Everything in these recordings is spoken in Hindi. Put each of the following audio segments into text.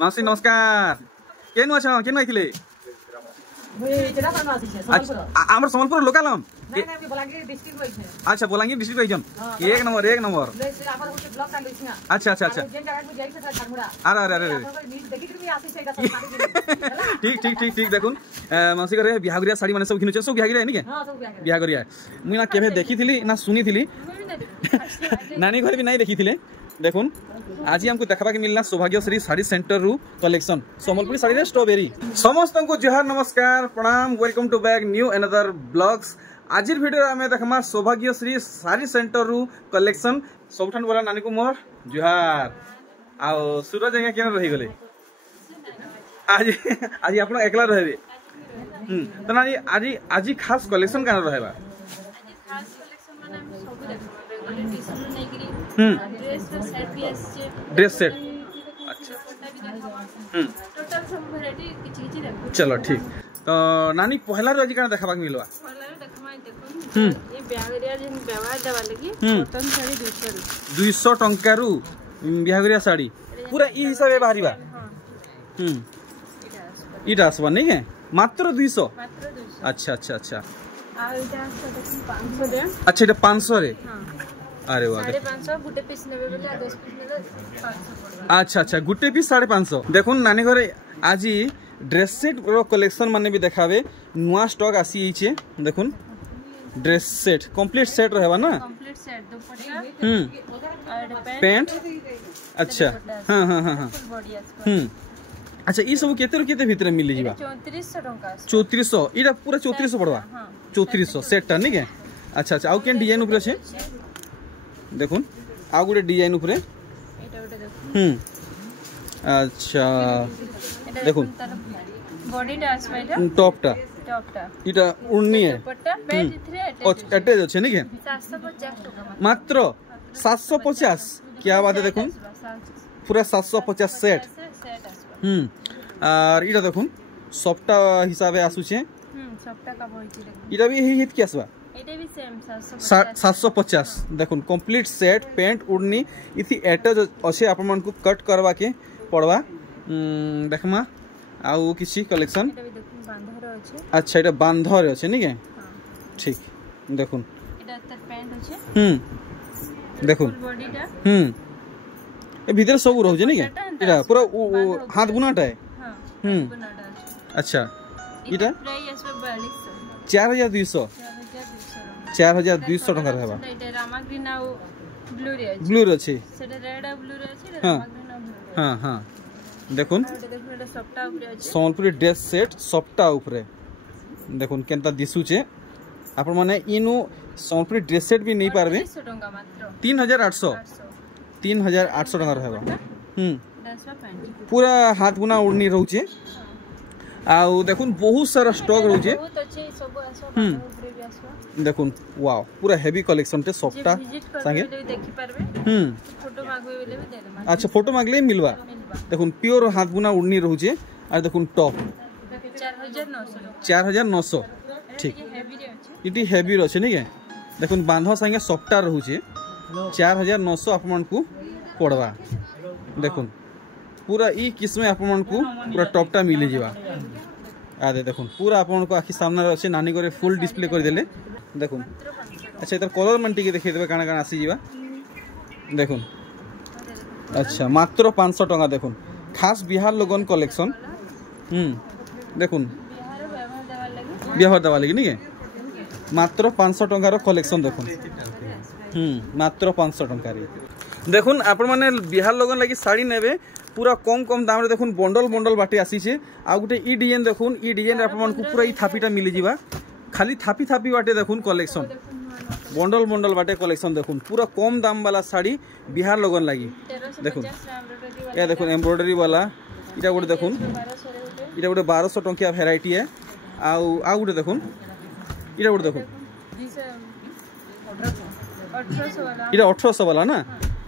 मासी नमस्कार केनु अच्छा केनु आइथिले आमर संबलपुर लोकल हम अच्छा बलांगीर डिस्ट्रिक्ट आइजन एक नंबर अच्छा अच्छा अच्छा अरे अरे अरे ठीक ठीक ठीक ठीक देखुन मासी करे बिहागरिया साड़ी माने सब घिनु सब बिहागरिया नहीं के बिहागरिया मुई ना केबे देखी थिली ना सुनी थिली नानी घर भी नहीं देखी थिले देखुन आज हमको देखा के मिलना सौभाग्यश्री साड़ी सेंटर रु कलेक्शन संबलपुरी साड़ी रे स्ट्रॉबेरी समस्त को जोहार नमस्कार प्रणाम welcome to back new another blogs आज वीडियो में देखमा सौभाग्यश्री साड़ी सेंटर रु कलेक्शन सबठान बोला नानी को मोर जोहार आ सूरज आज्ञा केन रही गले आज आज आपण एकला रहबे तो नानी आज आज खास कलेक्शन कान रहबा खास कलेक्शन माने हम सब देखबो डिस्प्ले नेगिरी ड्रेस सेट अच्छा टोटल सब वैरायटी किछि देखबो चलो ठीक तो नानी पहला आज कान देखाबा मिलवा पहला देखमाई देखो ये बिहागरिया जिन व्यवहार देवा लगी कॉटन साड़ी 200 टंका रु बिहागरिया साड़ी पूरा ई हिसाबे बाहरीबा इटा आसबा नहीं है मात्र 200 अच्छा अच्छा अच्छा अच्छा इटा 500 रे अरे वाह 550 गुटे पीस नेबे बोले 10 पीस नेबे 500 अच्छा अच्छा गुटे पीस 550 देखुन नानी घरे आज ड्रेस सेट रो कलेक्शन माने भी देखावे नुआ स्टॉक आसी छे देखुन ड्रेस सेट कंप्लीट सेट रहबा ना कंप्लीट सेट दुपट्टा और पैंट अच्छा हां हां हां हां अच्छा ई सब केते रो केते भीतर मिली जीवा 3400 टंका 3400 इडा पूरा 3400 पड़वा 3400 सेट टा नहीं के अच्छा अच्छा आउ केन डिजाइन ऊपर छे देखुन आ गुटे डिजाइन ऊपर एटा उटे देखुन अच्छा देखुन बॉडी टा आसबा एटा टॉप टा इटा उन्नी है दुपट्टा पेज इथरे अटैच अछि नहीं के 750 टका मात्र 750 क्या बात है देखुन पूरा 750 सेट और इटा देखुन सॉफ्टा हिसाबे आसु छे सॉफ्टा का बोलची इटा भी यही हित के आसबा एटा भी सेम 750 देखुन कंप्लीट सेट पैंट उड़नी इथि अटैच अछि आपन मन को कट करवा के पड़वा देखमा आउ किछि कलेक्शन एटा भी देखुन बांधर अछि अच्छा एटा बांधर अछि नहीं के ठीक देखुन एटा तर पैंट अछि देखुन बॉडी टा ए भीतर सब रहउ छै नहीं के एटा पूरा हाथ बुनाटा है बुनाटा अच्छा इटा प्राइस 4200 4200 टका रहबा एटा रामा ग्रीन आ ब्लू रे अछि ब्लू रे अछि सेटा रेड आ ब्लू रे अछि रामा ग्रीन आ ब्लू हां हां देखुन एटा सॉफ्टा ऊपर अछि संबलपुरी ड्रेस सेट सॉफ्टा ऊपर देखुन केनता दिसु छे आपण माने इनु संबलपुरी ड्रेस सेट भी नहीं पारबे 300 टका मात्र 3800 टका रहबा पूरा हाथ बुना उड़नी रहउ छे आउ देखुन बहुत सारा स्टॉक रहउ छे बहुत अच्छे सब आसो ऊपर भी आसो देखुन वाओ पूरा हेवी कलेक्शन ते सॉफ्टा संगे देखि परबे फोटो मागबे बोले भी दे देबा अच्छा फोटो मागले मिलवा देखुन प्योर हाथ बुना उड़नी रहउ छे और देखुन टॉप 4900 ठीक इटी हेवी रहछे नहीं के देखुन बांधो संगे सॉफ्टा रहउ छे 4900 आपमन को पड़वा देखुन पूरा ई किस्म आपमन को पूरा टॉपटा मिली जीवा आदे देखुन पूरा आपमन को आखि सामने रहछे नानी करे फुल डिस्प्ले कर देले देखुन अच्छा इधर कलर मन टिके देखै देबे काना काना आसी जीवा देखुन अच्छा मात्र 500 टका देखुन खास बिहार लोगन कलेक्शन देखुन बिहार देवा लगी नहीं के मात्र 500 टका रो कलेक्शन देखुन मात्र 500 टका रे देखुन आपण माने बिहार लोगन लगी साड़ी नेबे पूरा कम कम दाम रे देखुन बंडल बंडल बाटे आसी छे आ गुटे ई डिजाइन देखुन ई डिजाइन आपण मन को पूरा ई थापीटा मिली जीवा खाली थापी थापी बाटे देखुन कलेक्शन बंडल बंडल बाटे कलेक्शन देखुन पूरा कम दाम वाला साड़ी बिहार लोगन लगी देखुन ये देखुन एम्ब्रॉयडरी वाला इटा गुटे देखुन इटा गुटे 1200 टंकिया वैरायटी है आ गुटे देखुन इटा गुटे देखुन इटा 1800 वाला ना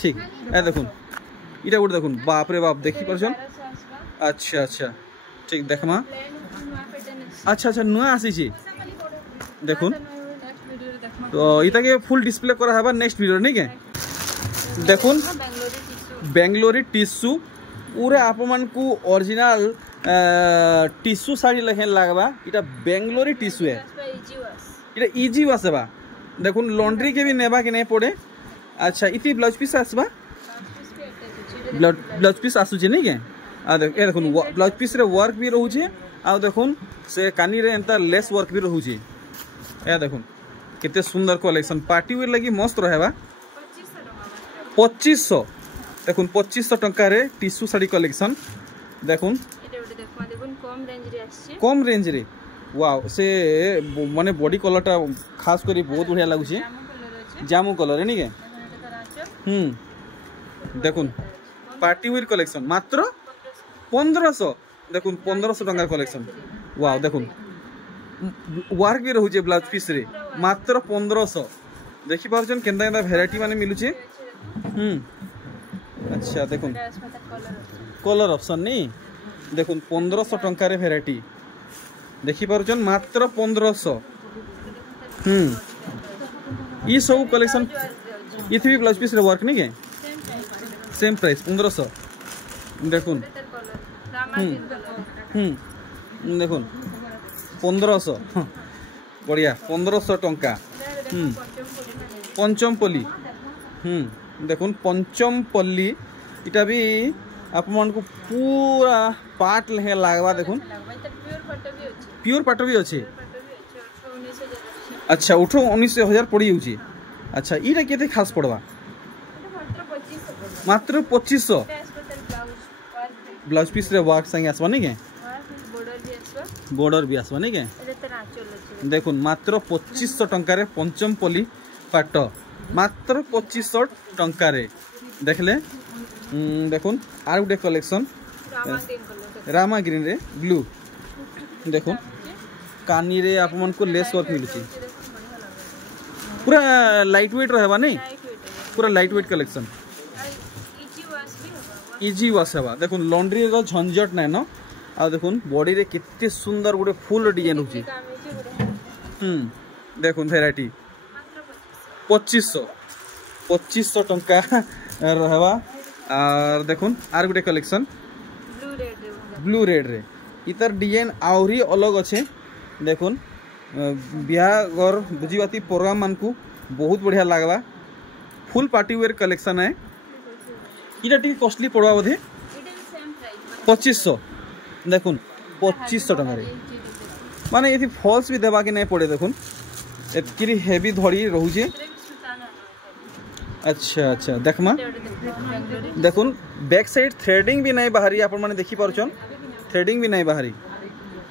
ठीक ए देखुन इटा गुटे देखुन बाप रे बाप देखि परछन अच्छा अच्छा ठीक देखमा अच्छा अच्छा नुआ आसी छी देखुन तो इता के फुल डिस्प्ले करा हबा नेक्स्ट वीडियो नहीं के देखुन बेंगलोरी टिश्यू पूरा आप मन को ओरिजिनल टिश्यू साड़ी लखे लगवा इटा बेंगलोरी टिश्यू है इटा इजी वाश है देखो लॉन्ड्री के भी नेबा के नहीं पड़े। अच्छा इति ब्लाउज पीस आसबा ब्लाउज पीस आसुचे नहीं के आ देखो ब्लाउज पीस रे वर्क भी रहउचे आ देखो से कानी रे एंता लेस वर्क भी रहउचे ए देखो कितने सुंदर कलेक्शन पार्टी वेयर लगी मस्त रहेबा 2500 देखो 2500 टंका रे टिश्यू साड़ी कलेक्शन देखो कम रेंज रे वाओ से माने बॉडी कलरटा खास करी बहुत बढ़िया लागुचे जामु कलर है नहीं के देखो पार्टी वेयर कलेक्शन मात्र 1500 देखो 1500 टंका कलेक्शन वाओ देखो वर्क भी रहउचे ब्लाउज पीस रे मात्र 1500 देखि पारछन केंदा केंदा वैरायटी माने मिलुचे अच्छा देखो कलर ऑप्शन नहीं देखो 1500 टंका रे वैरायटी देखि पारछन मात्र 1500 ये सब कलेक्शन इथे भी ब्लाउज पीस रे वर्क नहीं के सेम प्राइस 1500 देखो देखो 1500 बढ़िया 1500 टंका पंचम पल्ली देखो पंचम पल्ली इटा भी आप मन को पूरा पाट लहे लागवा देखो प्योर पाट भी अच्छे अच्छा 18-19,000 पड़ी जाऊँ अच्छा इटा केते खास पड़वा मात्र 2500 ब्लाउज पीस रे वर्क संगे आसवा नहीं के बॉर्डर भी आसवा नहीं के देखो मात्र 2500 टंका रे पंचम पल्ली पाट मात्र 2500 टंका रे देखले देखो are Gute collection Rama green रे ब्लू देखो कानी रे आप मन को लेस वर्क मिलुची पूरा लाइट वेट रहबा नहीं पूरा light weight collection easy wash है देखो लॉन्ड्री रो झंझट नहीं न आ देखो बॉडी रे कितने सुंदर गोटे फुल डिजाइन होची देखो वैरायटी 2500 टंका रहबा और देखो are Gute collection blue red रे इतर डिजाइन आउरी अलग अच्छे देखो बिहार बुझीबाती प्रोग्राम मान को बहुत बढ़िया लगवा फुल पार्टी वेयर कलेक्शन है इटा टी कॉस्टली पड़वा बोधे 2500 देखो 2500 टंका माने ये फॉल्स भी देवा के नहीं पड़े देखो एतकी हेवी धड़ी रोचे अच्छा अच्छा देखमा देखो बैक साइड थ्रेडिंग भी नहीं बाहरी आप माने देखी पारछन थ्रेडिंग भी नहीं बाहरी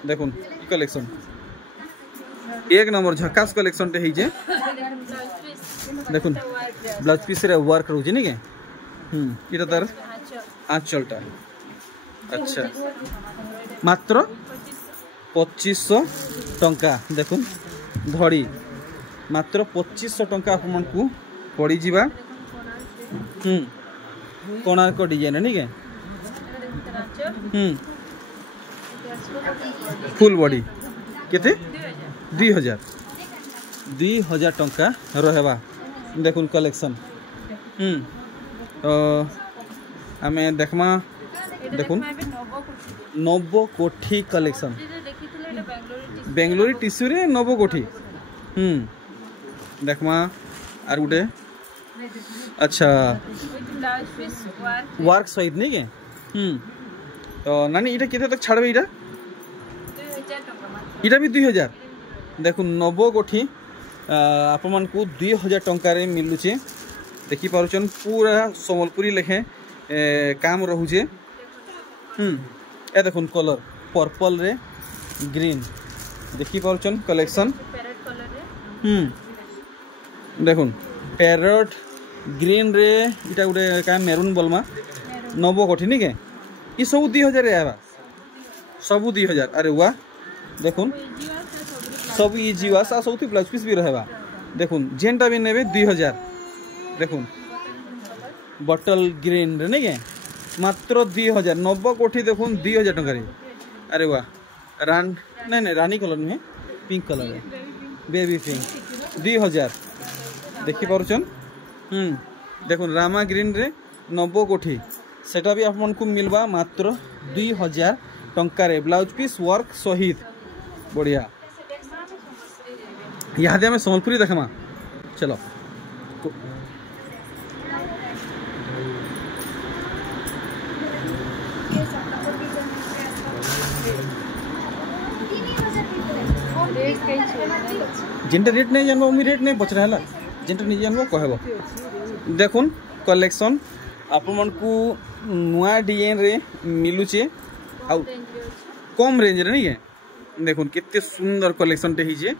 देखो कलेक्शन एक नंबर झकास कलेक्शन टे जे देखो ब्लाउज पीस रे वर्क रोचे नहीं के इटा तार आंचलटा अच्छा मात्र 2500 टंका देखो धड़ी मात्र 2500 टंका आप मन को पड़ी जीवा कोणार्क डिजाइन नहीं के फुल बॉडी केते 2000 टंका रहबा देखुन कलेक्शन तो आमे देखमा देखुन 90 कोठी कलेक्शन बेंगलोरी टिश्यू रे 90 कोठी देखमा आर गुटे अच्छा वर्क सहित नहीं के तो नानी इटा केते तक छाड़बे इटा भी 2000 देखो 90 कोठी आप मन को 2000 टंका रे मिलुचे देखी पारुचन पूरा संबलपुरी लेखे काम रहुचे ए देखुन कलर पर्पल रे ग्रीन देखी पारुचन कलेक्शन देखुन पैरट ग्रीन रे इटा गोटे क्या मेरून बोलमा 90 कोठी नहीं के ये सब 2000 आवा सब 2000 अरे वाह देखुन सब इजी वाश आ सब ब्लाउज पीस भी रहबा देखुन जेनटा भी नेबे 2000 देखुन बटल ग्रीन रे नहीं के मात्र 2000 90 कोठी देखुन 2000 टंका रे अरे वाह नहीं रानी कलर नुहे पिंक कलर है बेबी पिंक 2000 देखी पारुचन देखुन रामा ग्रीन रे 90 कोठी सेटा भी आपको मिलवा मात्र 2000 टंकार ब्लाउज पीस वर्क सहित बढ़िया। यहाँ आम सम्बलपुरी देखमा चलो जेनटा रेट नहीं जानबो मुई रेट नहीं पचरा हला जेनटा नहीं जानबो कहबो। देखुन कलेक्शन आपण मन को नुआ डिजाइन रे मिलुचे आ कम रेंज रे नहीं है। देखुन कितने सुंदर कलेक्शन टे हिजे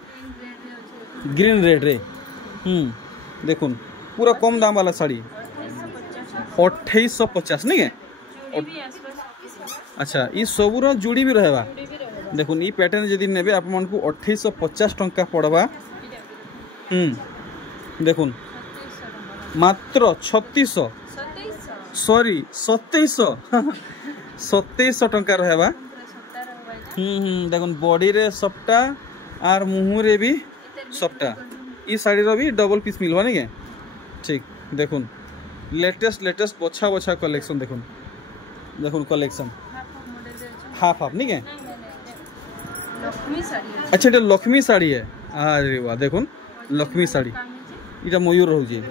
ग्रीन रेड रे। देखुन पूरा कम दाम वाला साड़ी 2850 नहीं है। अच्छा ये सबूर जुड़ी भी रहबा। देखुन ये पैटर्न जदि नेबे आप मन को 2850 टंका पड़वा। देखुन मात्र 3600 सॉरी 2700 टंका रहबा। देखुन बॉडी रे सबटा आर मुँह रे भी सबटा ई साड़ी रो भी डबल पीस मिलवा नहीं है। ठीक देखुन लेटेस्ट बछा बछा कलेक्शन देखुन देखुन कलेक्शन हाफ हाफ नहीं है। अच्छा ये लक्ष्मी साड़ी है। अरे वाह देखुन लक्ष्मी साड़ी इटा मयूर रोचे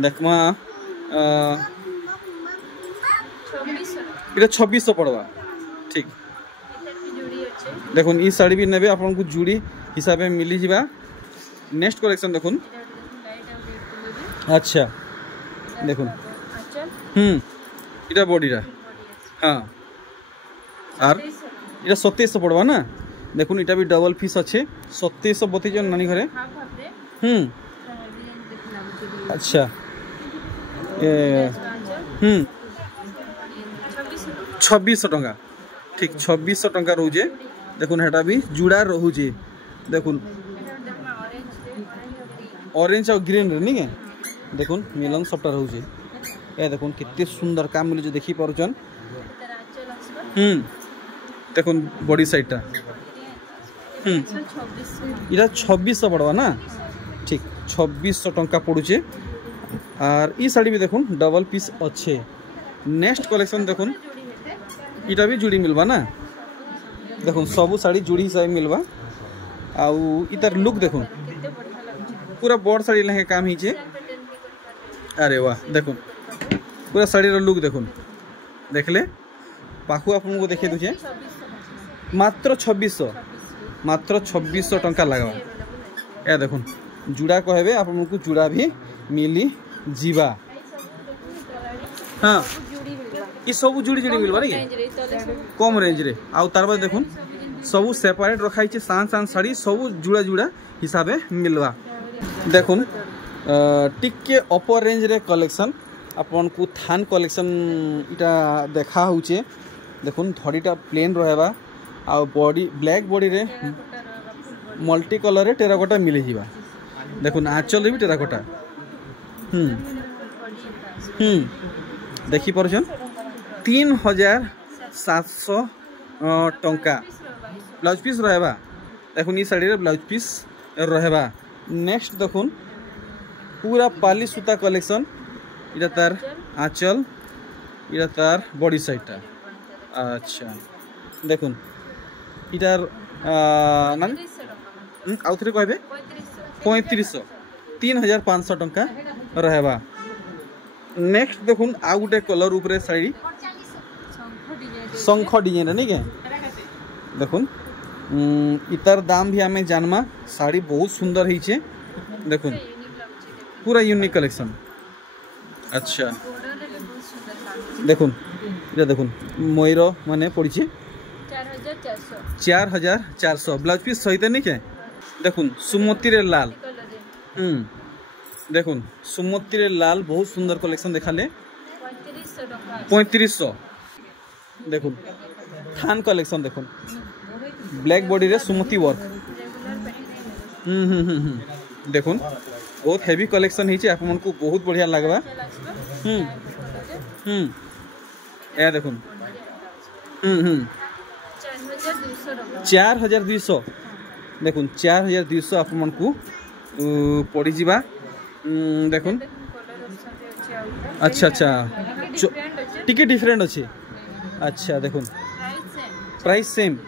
देखमा इटा 2600 पड़वा। ठीक देखुन ई साड़ी भी नेबे आपन को जुड़ी हिसाब में मिली जीवा। नेक्स्ट कलेक्शन देखुन। अच्छा देखुन इटा बॉडीटा हाँ आर इटा 2700 पड़वा ना। देखुन इटा भी डबल पीस अच्छे 2700 बती जन नानी घरे। अच्छा 2600 टंका। ठीक 2600 टंका रोचे। देखुन हेटा भी जुड़ा रोचे। देखुन ऑरेंज और ग्रीन रे नहीं है। देखुन मिलन सबटा रोचे। ए देखुन कितने सुंदर काम मिले जो देखी पारुचन। देखुन बॉडी साइडटा इटा 2600 पड़वा ना। ठीक 2600 टंका पड़ुचे। और ई साड़ी भी देखुन डबल पीस अच्छे। नेक्स्ट कलेक्शन देखुन इटा भी जुड़ी मिलवा ना। देखुन सबू साड़ी जुड़ी हिसाब मिलवा। आउ इतार लुक देखुन पूरा बड़ साड़ी लहे काम हिचे। अरे वाह देखुन पूरा साड़ी रो लुक देखुन देखले पाखु आपन को देखे दुचे मात्र 2600 टंका लगवा। ए देखुन जुड़ा कहबे आपन को जुड़ा भी मिली जीवा। हाँ ये सब जुड़ी जुड़ी मिलवा नहीं कम रेंज रे। आउ तार बाद देखुन सबू सेपरेट रखाई सान साड़ी सबू जुड़ा जुड़ा हिसाब से मिलवा। देखुन टिके अपर रेंज रे कलेक्शन आपन को थान कलेक्शन इटा देखा होचे। देखुन धड़ीटा प्लेन रहबा आ बॉडी ब्लैक बॉडी रे मल्टी कलर रे टेराकोटा मिले जीवा। देखुन आंचल भी टेराकोटा। देखी पारुछन 3700 टंका ब्लाउज पीस रहबा। देखुन ई साड़ी रे ब्लाउज पीस रहबा। नेक्स्ट देखुन पूरा पाली सूता कलेक्शन इटा तार आंचल इटा तार बॉडी साइडटा। अच्छा देखुन इटार नान आउ थरे कहबे 3500 3500 टंका रहबा। नेक्स्ट देखुन आउ गोटे कलर ऊपर साड़ी शंख डिजाइन नहीं के। देखुन इतार दाम भी आमे जानमा। साड़ी बहुत सुंदर हिचे। देखुन पूरा यूनिक कलेक्शन। अच्छा देखुन ये देखुन मयूर माने पड़ी 4400 ब्लाउज पीस सहित नहीं के। देखुन सुमति रे लाल। देखुन सुमति रे लाल बहुत सुंदर कलेक्शन देखाले 3500। देखुन थान कलेक्शन देखुन ब्लैक बॉडी रे सुमति वर्क। देखुन बहुत हेवी कलेक्शन हिचे आप मन को बहुत बढ़िया लगवा। ए देखुन 4200। देखुन 4200 आप मन को पड़ी जीवा। देखुन अच्छा टिके डिफरेंट अच्छे। अच्छा देखुन प्राइस सेम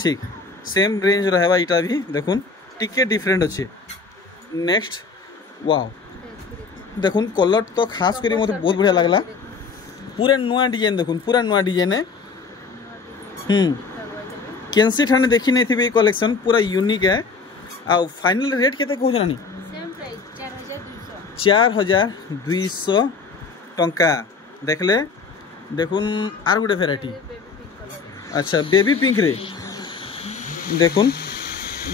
ठीक सेम रेंज रहबा इटा भी देखुन टिके डिफरेंट अच्छे। नेक्स्ट वाओ देखुन कलर तो खास करी मते बहुत बढ़िया लागला पूरा नुआ डिजाइन देखुन पूरा नुआ डिजाइन है। केनसी ठाने देखी नहीं थी कलेक्शन पूरा यूनिक है। आ फाइनल रेट केते कहू जानी सेम प्राइस 4200 टंका देखले देखुन आर गुटे वेराइटी। अच्छा बेबी पिंक रे देखुन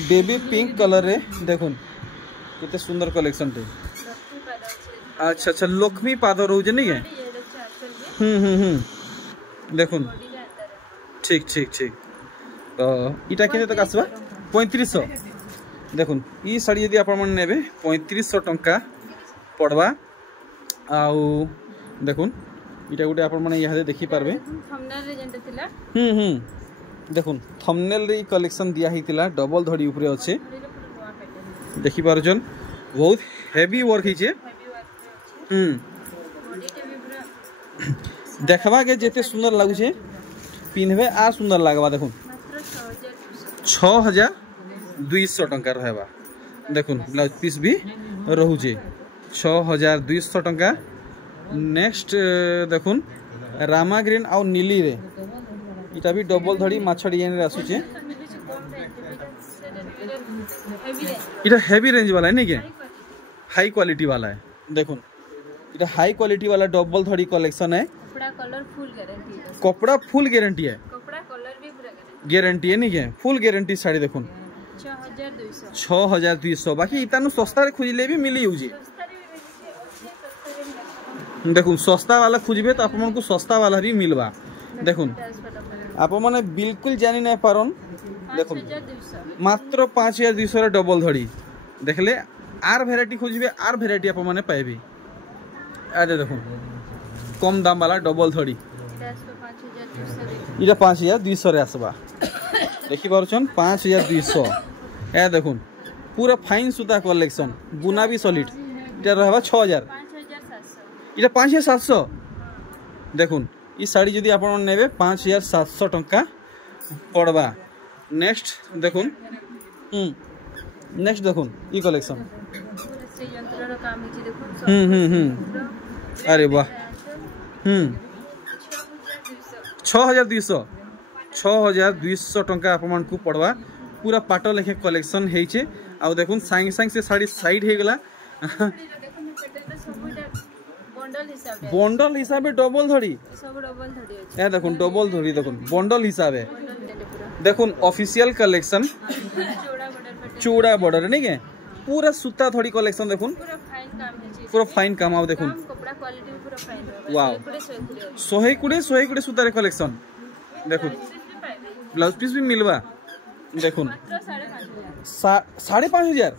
बेबी पिंक कलर रे देखुन केते सुंदर कलेक्शन टे। अच्छा अच्छा लक्ष्मी पाद रोज नहीं है। देखुन ठीक ठीक ठीक तो इटा केते तक आसबा 3500 देखुन ई साड़ी यदि आपण मन नेबे 3500 टंका पड़वा। आउ देखुन इटा गुटे आपण मन यहां देखि पारबे थंबनेल रे जेंटा थिला देखुन थंबनेल रे कलेक्शन दिया हितिला डबल धड़ी ऊपर अच्छे देखि पारजन बहुत हेवी वर्क हिचे। देखबा के जेते सुंदर लागु छे पिनबे आ सुंदर लागबा। देखुन 6200 टंका रहबा देखुन ब्लाउज पीस भी रहू छे 6200 टंका। नेक्स्ट देखुन रामा ग्रीन आउ नीली रे इटा भी डबल धड़ी माछ डिजाइन रे आसु छे। इटा हेवी रेंज वाला है नहीं के हाई क्वालिटी वाला है। देखुन इटा हाई क्वालिटी वाला डबल धड़ी कलेक्शन है। कपड़ा कलर फुल गारंटी है। कपड़ा फुल गारंटी है। कपड़ा कलर भी पूरा गारंटी है नहीं के फुल गारंटी साड़ी देखुन 6200 बाकी इतानु सस्ता रे खोजिले भी मिली होजी। देखुन सस्ता वाला खोजबे तो आपन को सस्ता वाला भी मिलबा। देखुन आप माने बिल्कुल जानि नहीं पारन देखुन मात्र 5200 रे डबल धड़ी देखले आर वेराइटी खोजबे आर वेराइटी आप माने पाइबे। आजे देखुन कम दाम वाला डबल धड़ी इटा 5200 रे आसबा देखि पारुछन 5200 ए देखुन पूरा फाइन सूता कलेक्शन बुना भी सॉलिड इटा रहबा 6000 इटा 5700 देखुन ई साड़ी जदि आपण नेबे 5700 टंका पड़वा। नेक्स्ट देखुन नेक्स्ट देखुन ई कलेक्शन अरे वाह 6200 टंका आपण को पड़वा पूरा पाट लेखे कलेक्शन हेचे। आ देखुन सांग सांग से साड़ी साइड हे गला बंडल हिसाब डबल धड़ी ए देखुन डबल धड़ी देखुन बंडल हिसाब देखुन ऑफिशियल कलेक्शन चूड़ा बॉर्डर नहीं के पूरा सूता धड़ी कलेक्शन देखुन पूरा फाइन काम आओ देखुन वाओ 100 सूतारे कलेक्शन देखुन ब्लाउज पीस भी मिलवा देखुन 5500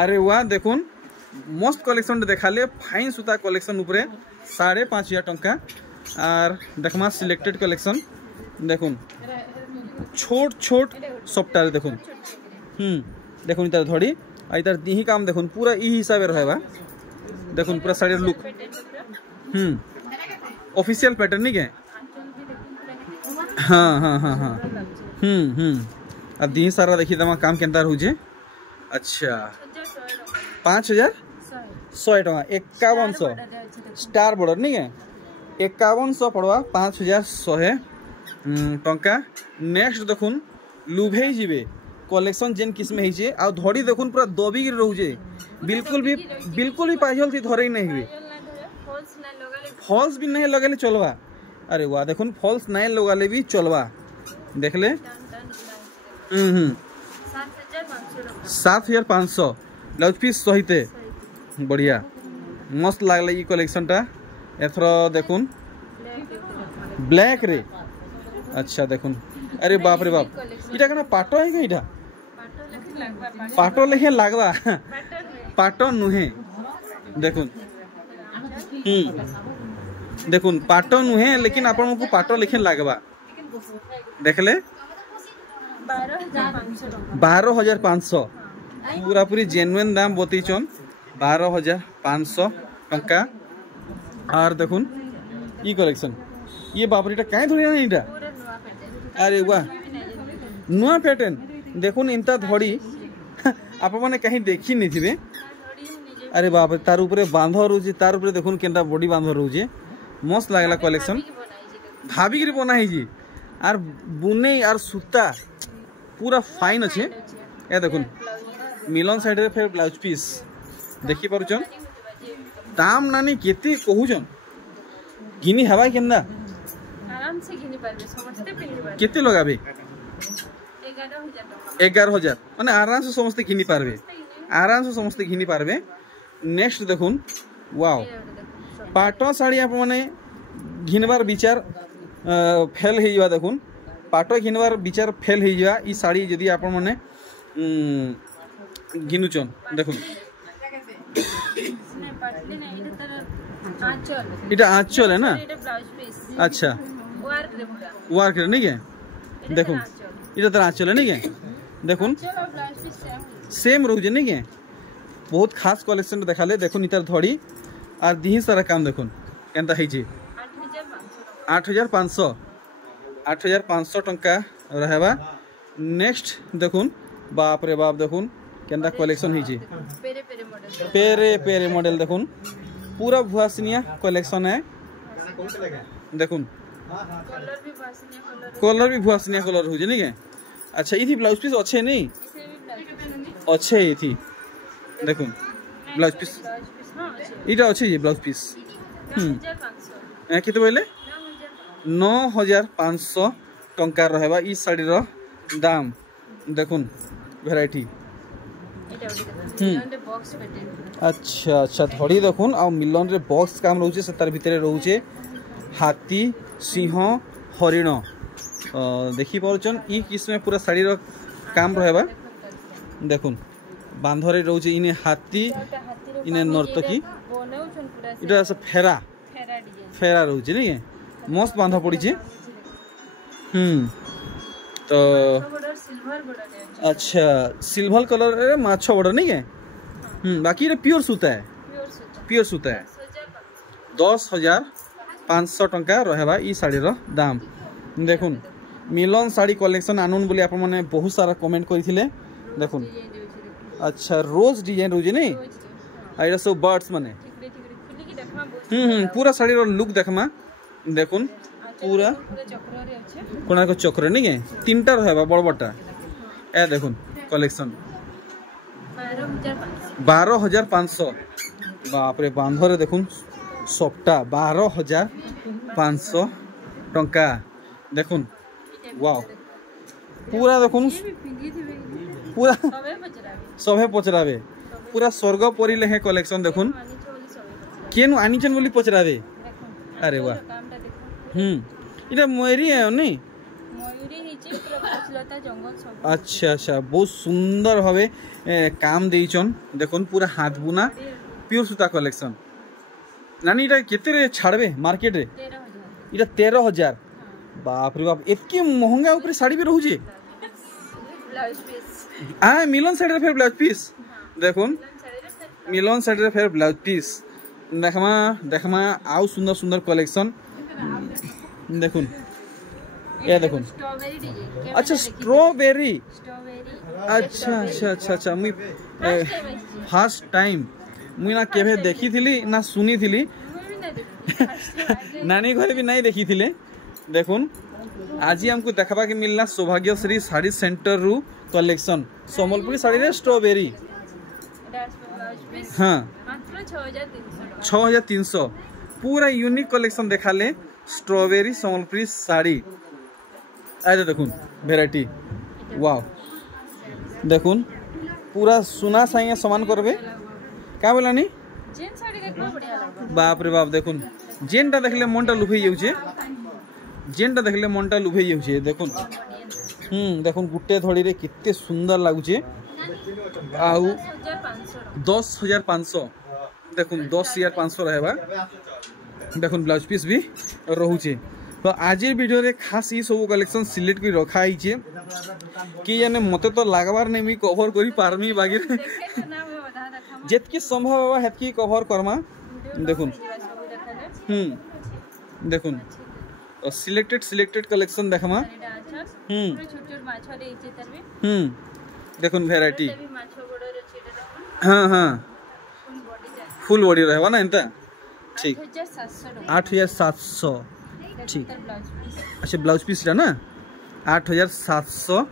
अरे वाह देखुन मस्त कलेक्शन देखाले फाइन सूता कलेक्शन ऊपर 5500 टंका आर देखमा सिलेक्टेड कलेक्शन देखुन छोट छोट सप्ताह देखुन देखुन इतार धड़ी आ इतार दिही काम देखुन पूरा ई हिसाब रहबा देखुन पूरा साड़ी लुक ऑफिशियल पैटर्न नहीं के हाँ हाँ हाँ हाँ अब दी सारा देखिए तमा काम केंता रुजे। अच्छा 5100 टका 5100 स्टार बॉर्डर नहीं है 5100 पड़वा 5100 टंका। नेक्स्ट देखुन लुभे जीवे कलेक्शन जेन किस्म है आ धड़ी देखुन पूरा दबी रोजे बिल्कुल भी पाजल थी धरे नहीं हुए फॉल्स भी नहीं लगेले चलवा। अरे वाह देखुन फॉल्स नहीं लगाले भी चलवा देखले 7500 ब्लाउज पीस सहिते बढ़िया मस्त लागले ई कलेक्शन टा एथरो देखुन ब्लैक रे। अच्छा देखुन अरे बाप रे बाप इटा कना पाटो है इटा पाटो लेखे लागवा पाटो नुहे देखुन देखुन पाटो नुहे लेकिन आपण को पाटो लेखे लागवा देखले 12500 पूरा पूरी जेन्युइन दाम बतईचन 12500 टंका। और देखुन ई कलेक्शन ये बापरे कहीं धड़ी ना इटा पूरा नुआ पैटर्न अरे वाह नुआ पैटर्न देखुन इंता धड़ी आप मैंने कहीं देखी नहीं थे अरे बाप रे तार ऊपर बांध रोचे तार ऊपर देखुन केनता बॉडी बांध रोचे मस्त लागला कलेक्शन भाभी के बना है आर बुने आर सूता पूरा फाइन अच्छे ए देखुन मिलन साइड रे फिर ब्लाउज पीस देखी पारुचन दाम नानी केते कहूचन घिनी हवा केंदा आराम से घिनी पारबे समस्त पिनबे केते लगाबे 11000 11,000 माने आराम से समस्त घिनी पारबे आराम से समस्त घिनी पारबे नेक्स्ट देखुन वाओ पाटो साड़ी आप माने घिनबार विचार फेल हो जावा देखुन पाटो घिनबार विचार फेल हो जावा ई साड़ी यदि आप माने घिनुचन देखुन इटा आंचल है ना अच्छा वर्क रे नहीं है देखुन इटा तर आंचल है नहीं है देखुन सेम रोजे नहीं है बहुत खास कलेक्शन देखाले देखुन इतार धड़ी आर दिही सारा काम देखुन केनता है 8,500 टंका रहबा नेक्स्ट देखुन बाप रे बाप देखुन केनता कलेक्शन है पेरे पेरे मॉडल देखुन पूरा भुआसनिया कलेक्शन है देखुन कलर भी भुआसनिया कलर हो नहीं है अच्छा इथी ब्लाउज पीस अच्छे नहीं अच्छे इथी देखुन ब्लाउज पीस इटा अच्छे ये ब्लाउज पीस केते बोले 9,500 टंका रहबा ई साड़ी रो दाम देखुन वैरायटी अच्छा अच्छा धड़ी देखुन आ मिलन रे बॉक्स काम रहउचे से तार भितरे रहउचे हाथी सिंह हरिण देखि पारुचन ई किस्म पूरा साड़ी रो काम रहबा देखुन बांधरे रहउचे इने हाथी इने नर्तकी इटा से फेरा फेरा रहउचे नहीं है मस्त बांधा पड़ी छे तो अच्छा सिल्वर कलर रे माछो बड़ नहीं है बाकी रे प्योर सूता है प्योर सूता है 10,500 टंका रहबा ई साड़ी रो दाम देखुन मिलन साड़ी कलेक्शन आनुन बोली आप माने बहुत सारा कमेंट करथिले देखुन अच्छा रोज डिजाइन रोजे नहीं आइरा सब बर्ड्स माने पूरा साड़ी रो लुक देखमा देखुन पूरा कोना को चक्र नहीं है तीनटा रहबा बड़ बड़टा ए देखुन कलेक्शन 12,500 बाप रे बांधरे देखुन सबटा 12,500 टंका देखुन वाओ पूरा देखुन पूरा सभे पचरावे पूरा स्वर्ग परी लेहे कलेक्शन देखुन केनु आनिचन बोली पचरावे अरे वाह इटा मयूरी है नहीं अच्छा अच्छा बहुत सुंदर भावे काम देइचन देखुन पूरा हाथ बुना प्योर सूता कलेक्शन नानी इटा केते रे छाड़बे मार्केट रे इटा 13,000 बाप रे बाप एतकी महंगा ऊपर साड़ी भी रहउजे मिलन साइड रे फिर ब्लाउज पीस देखुन मिलन साइड रे फिर ब्लाउज पीस देखमा देखमा आउ सुंदर सुंदर कलेक्शन देखुन ये देखुन अच्छा स्ट्रॉबेरी अच्छा अच्छा अच्छा अच्छा मुई फर्स्ट टाइम मुई ना केभे देखी थिली ना सुनी थिली नानी घरे भी नहीं देखी थिले देखुन आज हमको देखबा के मिलना सौभाग्यश्री साड़ी सेंटर रु कलेक्शन सम्बलपुरी साड़ी रे स्ट्रॉबेरी हाँ 6,300 पूरा यूनिक कलेक्शन देखाले स्ट्रॉबेरी सम्बलपुरी साड़ी आए देखुन वेराइटी वाओ देखुन पूरा सुना साइया समान करबे क्या बोलानी बाप रे बाप देखुन जेनटा देखले मनटा लुभे जाउछे जेनटा देखले मनटा लुभे जाउछे देखुन देखुन गुटे धड़ी रे कितने सुंदर लागुछे आउ 10,500 देखुन 10,500 रहबा देखुन ब्लाउज पीस भी रहउछे तो आज वीडियो रे खास ई सब कलेक्शन सिलेक्ट कर रखा है कि जाने मते तो लागबार नहीं मी कवर करी पारमी बागी जेतकी संभव होबा हेतकी कवर करमा देखुन देखुन सिलेक्टेड कलेक्शन देखमा देखुन वैरायटी हाँ हाँ फुल बॉडी रहवा ना एंता ठीक 8700 ठीक अच्छा ब्लाउज पीस ना 8700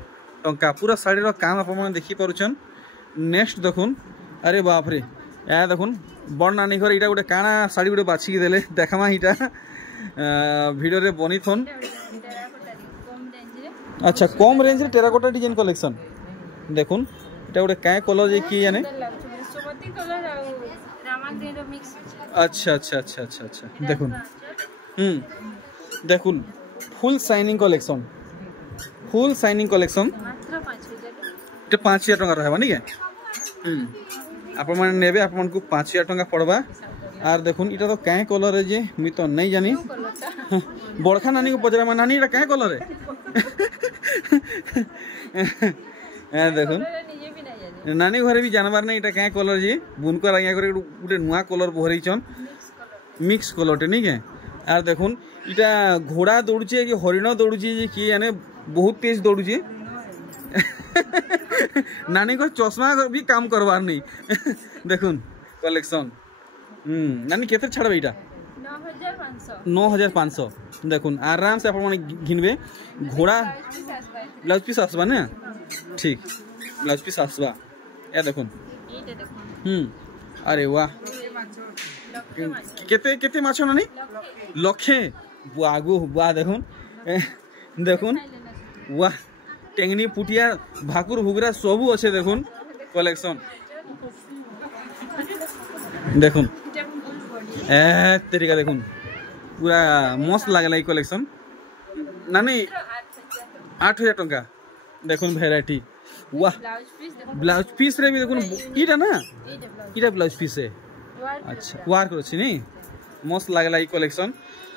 टंका पूरा शाड़ी काम आप देखी पारुछन नेक्स्ट देखुन अरे बाप रे या देखुन बड़ नानी घर इटा गोटे काना शाड़ी गोटे बाछिकी देले देखामा इटा वीडियो रे बनी थन अच्छा कम रेंज रे टेराकोटा डिजाइन कलेक्शन देखुन इटा गोटे काय कलर जे की यानी अच्छा अच्छा अच्छा अच्छा अच्छा देखुन देखुन फुल शाइनिंग कलेक्शन ये 5000 टका रहबा नहीं के आपण माने नेबे आपण को 5000 टका पड़बा आर देखुन इटा तो काय कलर है जे मी तो नहीं जानी बड़खा नानी को पचरा मा नानी इटा काय कलर है ए देखुन नानी घरे भी जानबार नहीं इटा काय कलर जे बुनकर आया करे गुटे नुआ कलर भरिचन मिक्स कलर टे नहीं के आर देखुन इटा घोड़ा दौड़ुचे कि हरिण दौड़ुचे जे कि यानी बहुत तेज दौड़ुचे नानी को चश्मा भी काम करवार नहीं देखुन कलेक्शन नानी केते छाड़बे इटा 9500 देखुन आराम से आपण घिनबे घोड़ा ब्लाउज पीस आसबा ना ठीक ब्लाउज पीस आसबा या देखुन अरे वाह केते केते माछो नानी लखे आगु वाह देखुन देखुन वाह टेंगनी पुटिया भाकुर भुगरा सबू अच्छे देखुन कलेक्शन देखुन ए तरीका देखुन पूरा मस्त लागला ई कलेक्शन नानी 8000 टंका देखुन वैरायटी वाह ब्लाउज पीस रे भी देखुन इटा ना इटा ब्लाउज पीस है अच्छा वार करछि नहीं मस्त लागला ई कलेक्शन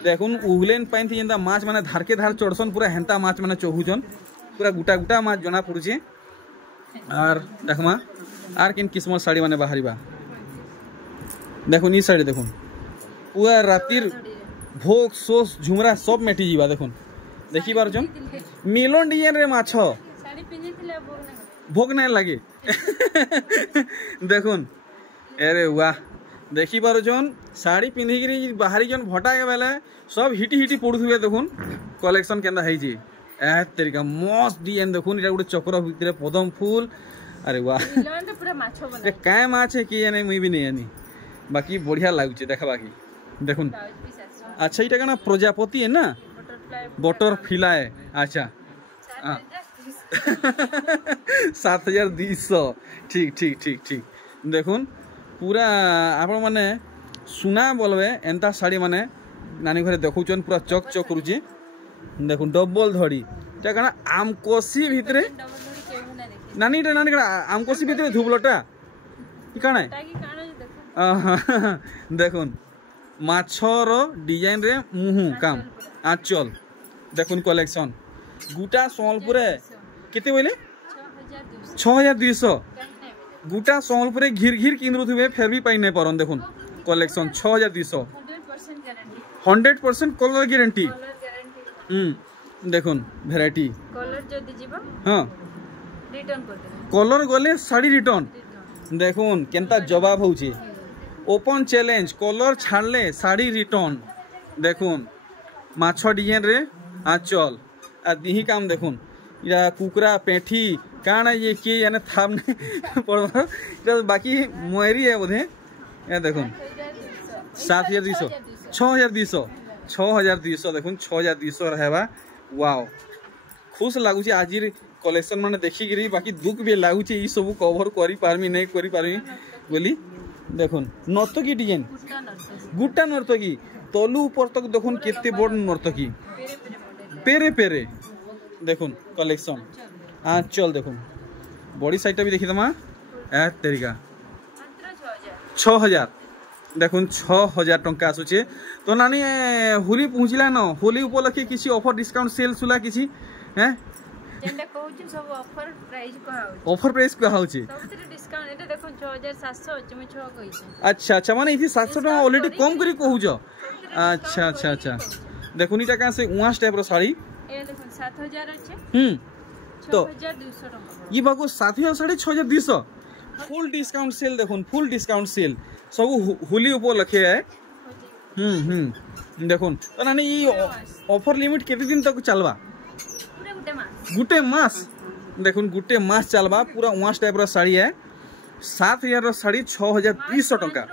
देखुन उगलेन पाइन थी जेंता माछ माने धार के धार चढ़सन पूरा हेंता माछ माने चहुजन पूरा गुटा गुटा माछ जना पड़ुछे आर देखमा आर किन किस्मत साड़ी माने बाहरीबा देखुन ई साड़ी देखुन पूरा रातिर भोग सोस झुमरा सब मेटी जीवा देखुन देखि बारजन मिलन डिजाइन रे माछ साड़ी पिनि थिला भोग नै लागे देखुन अरे वाह देखी पारुछन साड़ी पिंधि गिरी बाहरी जन भटा के बेले सब हिटी हिटी पड़ुथुबे देखुन कलेक्शन केंदा है जी ए तरीका मस्त डिजाइन देखुन इटा गुटे चक्र भितरे पदम फूल अरे वाह मिलन तो पूरा माछो बना काय माछ है कि यानी मुई भी नहीं जानी बाकी बढ़िया लागुचे देखबा की देखुन अच्छा इटा कना प्रजापति है ना बटरफ्लाई अच्छा 7200 ठीक ठीक ठीक ठीक देखुन पूरा आपण माने सुना बोलबे एंता साड़ी माने नानी घरे देखुचन पूरा चक चक करूची देखुन डबल धड़ी ता कना आमकोसी भितरे नानी कना आमकोसी भितरे धुबलटा ई कना देखुन माछर डिजाइन रे मुहु काम आंचल देखुन कलेक्शन गुटा सोलपुरे केते बोले 6200 गुटा सोलपुरे घिर घिर किंद्रु थुबे फेर भी पाई नै परन देखुन कलेक्शन 6200 100% कलर गारंटी देखुन वैरायटी कलर जदी जीवा हां रिटर्न कर दे कलर गले साड़ी रिटर्न देखुन केनता जवाब होउची ओपन चैलेंज कलर छाड़ले साड़ी रिटर्न देखुन माछो डिजाइन रे आंचल आ दिही काम देखुन इरा कुकरा पेठी काना ये के यानी थाम ने पड़वा इरा बाकी मोयरी है बोधे ये देखुन 7200 6200 देखुन 6200 रहबा वाओ खुश लागुची आजिर कलेक्शन माने देखि गिरी बाकी दुख भी लागुची ई सब कवर करी पारमी नहीं करी पारमी बोली देखुन नर्तकी डिजाइन गुट्टा नर्तकी तलु ऊपर तक देखुन केते बड़ नर्तकी पेरे पेरे देखुन कलेक्शन आंचल देखुन बॉडी साइड भी देखि दमा ए तरीका 6000 देखुन 6000 टंका आसुचे तो नानी होली पहुंचला न होली उपलक्षे किसी ऑफर डिस्काउंट सेल सुला किसी हैं जेंडा कहउछु सब ऑफर प्राइस कहउछु ऑफर प्राइस कहउछि सबतिर डिस्काउंट एटा देखो 6700 अछि मैं 6 कहिछि अच्छा अच्छा माने इथि 700 टका ऑलरेडी कम करी कहउछ अच्छा अच्छा अच्छा देखुन इटा का से उहास टाइप रो साड़ी ए देखो 7000 अछि तो 6200 टका ये बाको 7000 साड़ी 6200 फुल डिस्काउंट सेल देखुन फुल डिस्काउंट सेल सब होली ऊपर लखे है देखुन तो नानी ई ऑफर लिमिट केते दिन तक चलबा पूरा गुटे मास देखुन गुटे मास चलबा पूरा उहास टाइप रो साड़ी है 7000 रो साड़ी 6200 टका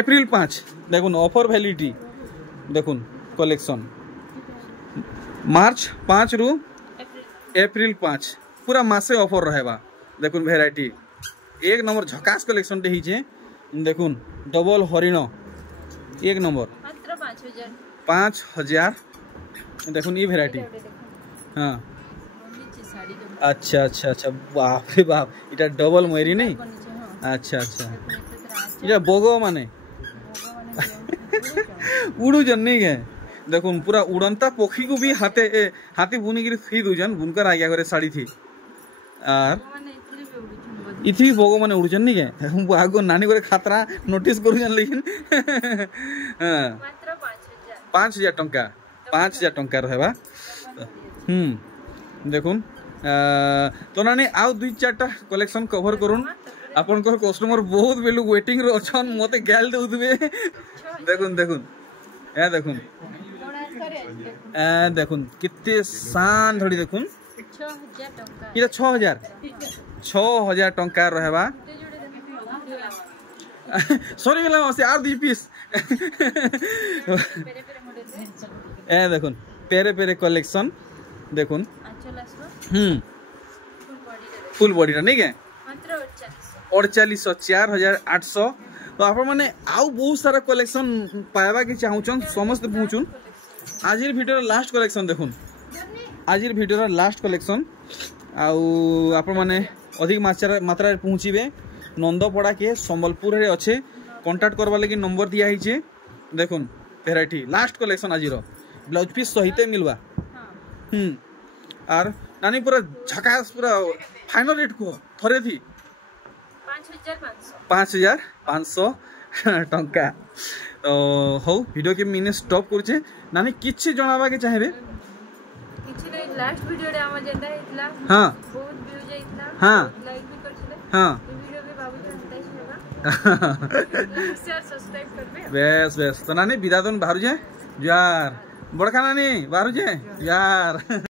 अप्रैल 5 देखुन ऑफर वैलिडिटी देखुन कलेक्शन मार्च 5 रु अप्रैल 5 पूरा मासे ऑफर रहेबा देखुन वैरायटी एक नंबर झकास कलेक्शन टे हिजे देखुन डबल हरिण एक नंबर मात्र 5000 देखुन ई वैरायटी हां अच्छा अच्छा अच्छा बाप रे बाप इटा डबल मयरी नहीं अच्छा अच्छा इटा बगो माने उड़ू जन नहीं है देखुन पूरा उड़ंता पक्षी को भी हाथी बुनी गिरी थी दुजन बुनकर आ गया करे साड़ी थी और इथि बगो माने उड़जन नहीं है हम आगो नानी करे खतरा नोटिस करूजन लेकिन मात्र 5000 टंका 5000 टंका रहबा देखुन तो नानी आउ दुई चारटा कलेक्शन कवर करूँ अपन कस्टमर बहुत बेलू वेटिंग रो अछन मते गैल देउतबे देखुन देखुन ए देखुन देखुन कितने शान धड़ी देखुन 6000 टका इला 6000 टंका रहबा सॉरी गेला से आर दी पीस ए देखुन पेरे पेरे कलेक्शन देखुन फुल बॉडी नहीं के मात्र 4800 4800 तो आप मैंने आउ बहुत सारा कलेक्शन पाइबा के चाहूचन समस्त पहुँचुन आज वीडियो लास्ट कलेक्शन देखुन आज वीडियो लास्ट कलेक्शन आउ आप मैंने अधिक मात्रा पहुँचे नंदपड़ा के संबलपुर रे अच्छे कांटेक्ट करवा लगी नंबर दिया है देखुन वेराइटी लास्ट कलेक्शन आज ब्लाउज पीस सहित मिलवा और नानी पूरा झकास पूरा फाइनल रेट को थरे थी 5500 टंका तो हो वीडियो के मिने स्टॉप करछे नानी किछि जणाबा के चाहेबे किछि नै लास्ट वीडियो रे हम जेंदा हितला हां बहुत व्यूज आइतला हां लाइक भी करछले हां वीडियो भी बाबू जानताई छेबा लाइक शेयर सब्सक्राइब करबे बेस तो नानी बिदादन बाहर जे यार बड़का नानी बाहर जे यार